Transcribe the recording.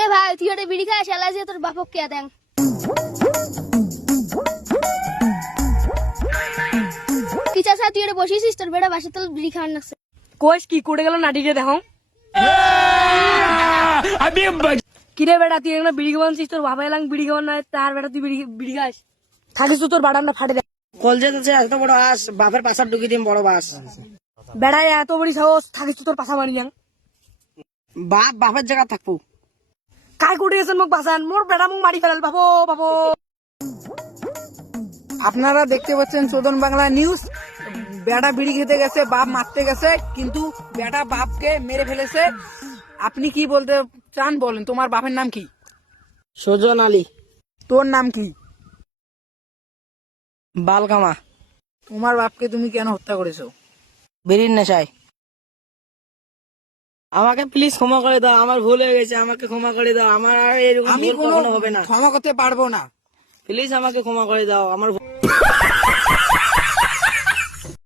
কিরে ভাই তুই ওটা বিড়ি খাস এলা যে তোর বাপক কে দেন কি চাচা তুই ওটা বসিস তোর বেড়া বাসা তো বিড়ি খাওয়ার নাকছে কোষ কি করে গেল নাটিকে দেখো কিরে বেটা তুই এখানে বিড়ি খাওয়ানছিস তোর বাবা এলাম বিড়ি খাওয়ান না তার বেটা তুই বিড়ি খাস থাকিস তো তোর বাড়ানটা ফাটে দেখ কলজে আছে এত বড় আস বাপের পাশার ঢুকি দিম বড় বাস বেড়ায় এত বড়ি সাহস থাকিস তো তোর পাশা মারি যান বাপ বাপের জায়গা থাকবো কাই কুটি গেছেন মোক বাঁচান মোর বেড়া মোক মারি ফেলাল বাবো বাবো। আপনারা দেখতে পাচ্ছেন চোদন বাংলা নিউজ। বেটা বিড়ি খেতে গেছে, বাপ মারতে গেছে, কিন্তু বেটা বাপকে মেরে ফেলেছে। আপনি কি বলতে চান বলেন? তোমার বাপের নাম কি? সুজন আলী। তোর নাম কি? বালকামা। তোমার বাপকে তুমি কেন হত্যা করেছো? বিড়ির নেশায়। আমাকে প্লিজ ক্ষমা করে দাও, আমার ভুল হয়ে গেছে, আমাকে ক্ষমা করে দাও, আমার আর এরকম আমি ভুল কখনো হবে না। ক্ষমা করতে পারবো না। প্লিজ আমাকে ক্ষমা করে দাও, আমার